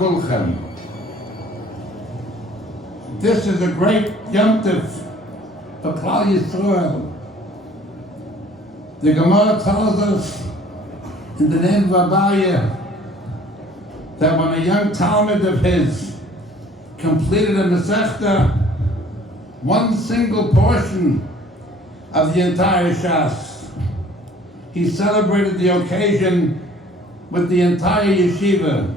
Kulchem. This is a great Yom Tov for Klal Yisrael. The Gemara tells us in the name of Rabbi that when a young Talmud of his completed a Masechta, one single portion of the entire Hashas, he celebrated the occasion with the entire yeshiva.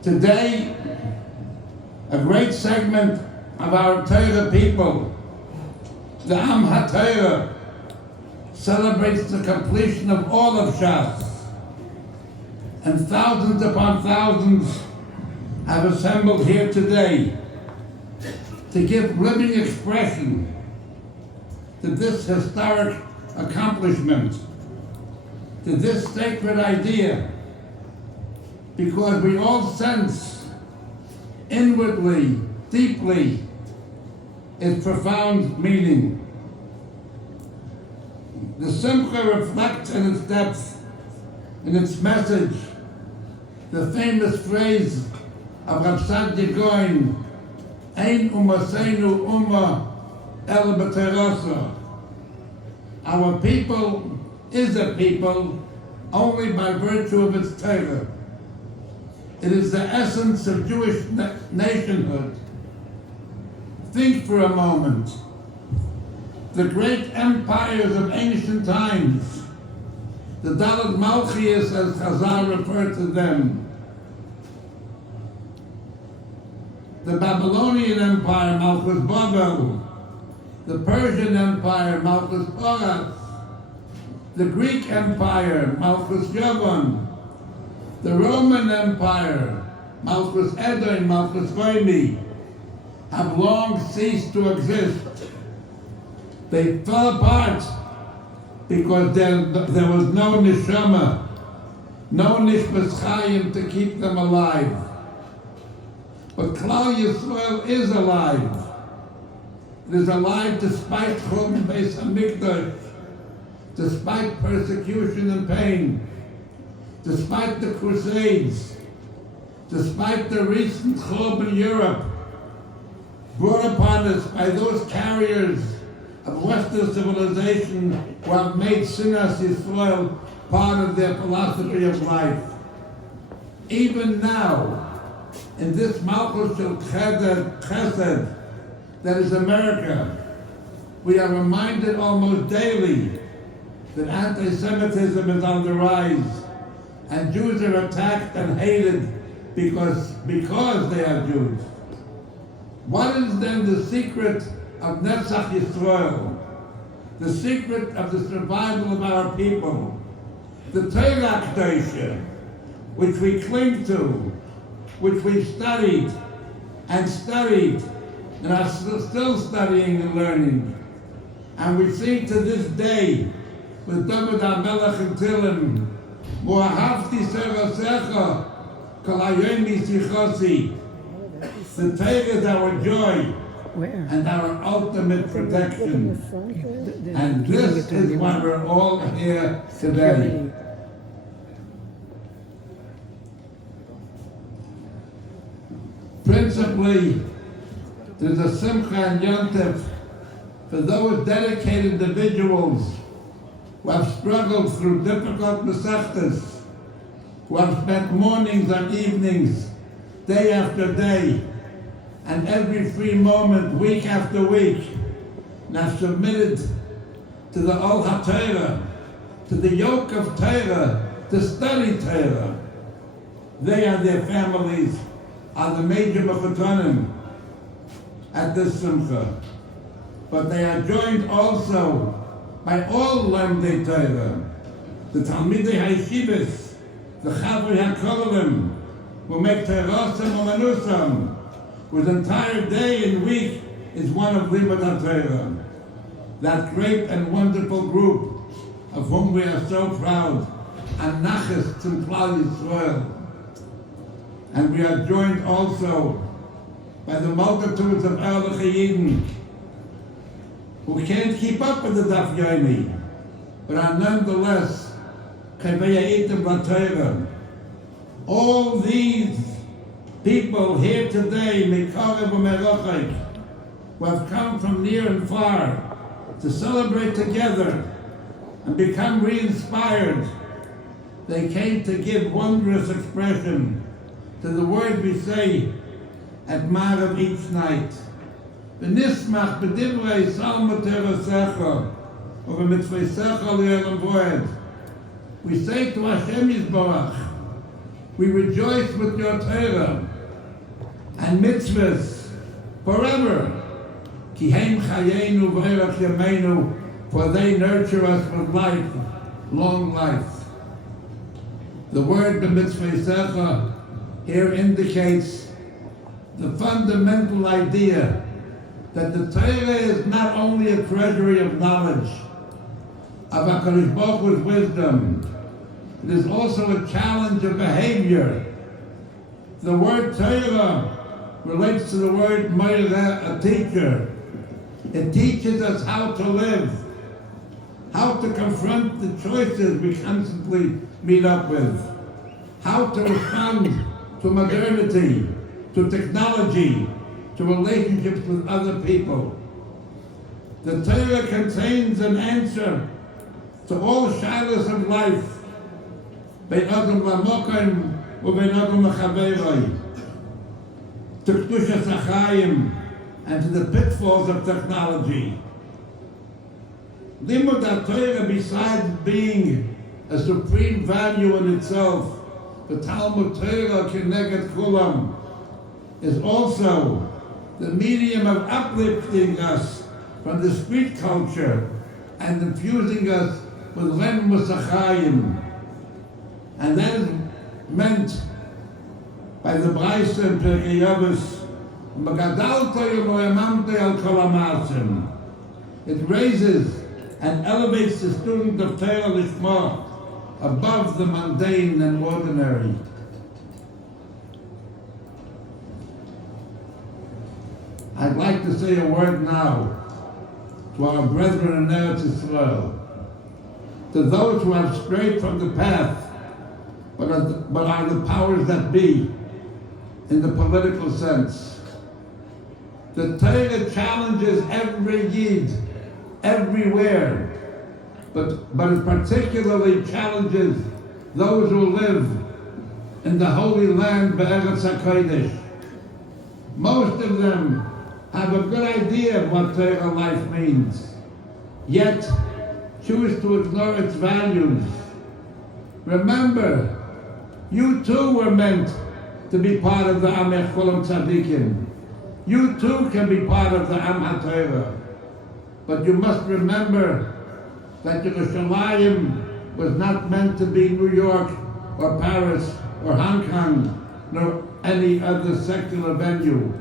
Today, a great segment of our Torah people, the Am HaTorah, celebrates the completion of all of Shas, and thousands upon thousands have assembled here today to give living expression to this historic accomplishment, to this sacred idea, because we all sense inwardly, deeply, its profound meaning. The Simcha reflects in its depth, in its message, the famous phrase of Rav Tzaddik Goin, Ein umaseinu umma el b'terasa. Our people is a people only by virtue of its Torah. It is the essence of Jewish nationhood. Think for a moment. The great empires of ancient times, the Dalet Malchias as Chazal referred to them, the Babylonian Empire, Malchus Babel, the Persian Empire, Malchus Porus, the Greek Empire, Malchus Yavon, the Roman Empire, Malchus Edom, Malchus Remi, have long ceased to exist. They fell apart because there was no neshama, no nishmas chayim to keep them alive. But Klal Yisrael is alive. It is alive despite Churban Beis Hamikdash, despite persecution and pain, despite the Crusades, despite the recent Churban Europe brought upon us by those carriers of Western civilization who have made Sinas Yisrael part of their philosophy of life. Even now, in this Malchus Shel Chesed that is America, we are reminded almost daily that anti-Semitism is on the rise, and Jews are attacked and hated because they are Jews. What is then the secret of Netzach Yisrael, the secret of the survival of our people? The Torah Kedosha, which we cling to, which we studied and are still studying and learning. And we sing to this day with David HaMelech and Tehillim, Mo'ahavti Serosecha Kol Hayomi Sichosi. The Torah is our joy and our ultimate protection. And this is why we're all here today. Principally, there's a Simcha and Yom Tov for those dedicated individuals who have struggled through difficult Masechtas, who have spent mornings and evenings, day after day, and every free moment, week after week, and have submitted to the Ol HaTorah, to the yoke of Torah, to study Torah. They and their families are the major mechutanim at this Simcha. But they are joined also by all Lemdei Torah, the Talmidei HaYeshivos, the Chavrei HaKolim, who make Torasam Umanusam, whose entire day and week is one of Limud HaTorah. That great and wonderful group of whom we are so proud, and Nachas in Klal Yisrael. And we are joined also by the multitudes of Erlich Yidden who can't keep up with the Daf Yomi, but are nonetheless Chevei Eitim B'Torah, All these people here today, Mekarev u'Merachek, who have come from near and far to celebrate together and become re-inspired, they came to give wondrous expression to the word we say at Marav each night. V'nismach b'divrei salmo teresecha u'v'mitzveisecha li'olam v'oed. We say to Hashem Yisborach, we rejoice with your Torah and mitzvahs forever. Ki heim chayenu v'erach yameinu, for they nurture us with life, long life. The word b'mitzveisecha here indicates the fundamental idea that the Torah is not only a treasury of knowledge, of HaKadosh Baruch Hu's wisdom, it is also a challenge of behavior. The word Torah relates to the word Moireh, a teacher. It teaches us how to live, how to confront the choices we constantly meet up with, how to respond to modernity, to technology, to relationships with other people. The Torah contains an answer to all shadows of life, bein adam lamokim u'bein adam lachaveroi, to kedushas hachayim, and to the pitfalls of technology. Limud HaTorah, besides being a supreme value in itself, the Talmud Torah Keneged Kulam, is also the medium of uplifting us from the street culture and infusing us with Ren Musachayim. And that is meant by the Braisa and Pirkei Avos, it raises and elevates the student of Torah Lishma above the mundane and ordinary. I'd like to say a word now to our brethren in Eretz Yisrael, to those who have strayed from the path, but are the powers that be in the political sense. The Torah challenges every Yid, everywhere, but it particularly challenges those who live in the Holy Land, Be'eretz HaKodesh. Most of them have a good idea of what Torah life means, yet choose to ignore its values. Remember, you too were meant to be part of the Amech Kulam Tzadikim. You too can be part of the Am HaTorah. But you must remember that Yerushalayim was not meant to be New York or Paris or Hong Kong nor any other secular venue.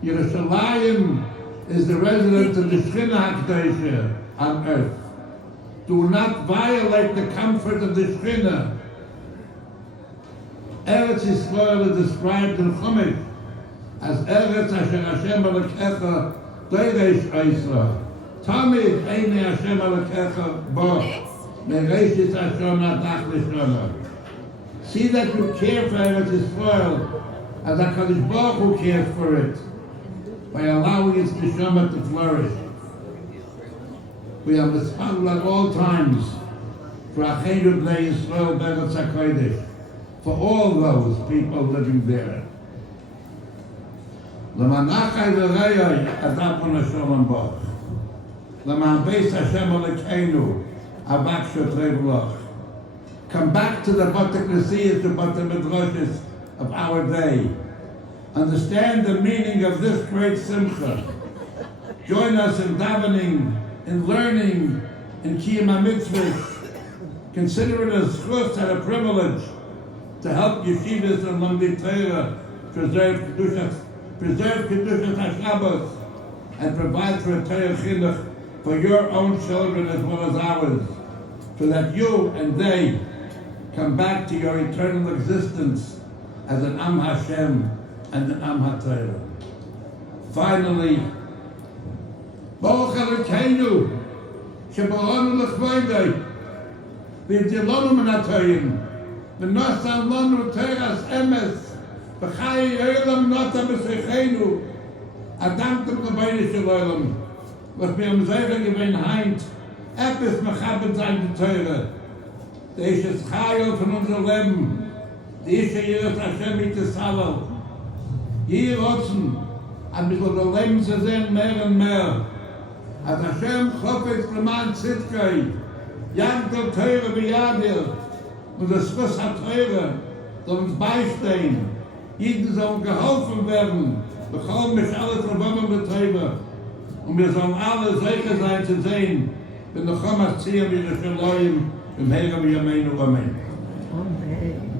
Yerushalayim is the residence of the Shekhinah HaKadoshah on earth. Do not violate the comfort of the Shekhinah. Eretz Yisrael is described in Chumash as Eretz Asher Hashem Elokecha Doresh Oisra. Tamid Eine Hashem Elokecha Bo Mereshit Hashem Adach Lishona. See that you care for Eretz Yisrael as HaKadosh Baruch Hu cares for it, by allowing its neshama to flourish. We are responsible at all times for Acheinu Bnei Yisrael Be'eretz HaKodesh, for all those people living there. L'manachai v'reyai adapun Hashem Boch. L'man beis Hashem Elokeinu avak shotrei v'loch. Come back to the Bate Knesiyos, the Bate Midrashos of our day. Understand the meaning of this great simcha. Join us in davening, in learning, in Kiyum HaMitzvahs. Consider it a zchus and a privilege to help yeshivas and Lomdei Torah preserve Kedushas HaShabbos and provide for a Torah chinuch for your own children as well as ours, so that you and they come back to your eternal existence as an Am Hashem and an Am HaTorah. Finally, Baruch Elokeinu sheboranu l'chvoidei v'yidilonu min haTorah ונוסע לנו תרס אמס, וחי אילם נוטה בשיחנו, אדמתם לבייני של אילם, ושביום זכר גבין היינט, אפס מחבת sein die Teure. Der ist das Chayel von unserem Leben. Die ist ja ihres Hashem mit der Salal. Hier rotzen, ein bisschen der Leben zu sehen, mehr und mehr. Als Hashem chofetz leman Zitkei, jagt der Teure bejadir, und das Schuss hat Teure, soll uns beistehen. Jeden soll geholfen werden, bekommen mich alles verwommen betreiben. Und wir sollen alle sicher sein zu sehen, wenn der Hashas Siyum Yerushalayim im Herren Yameinu Amen. Amen.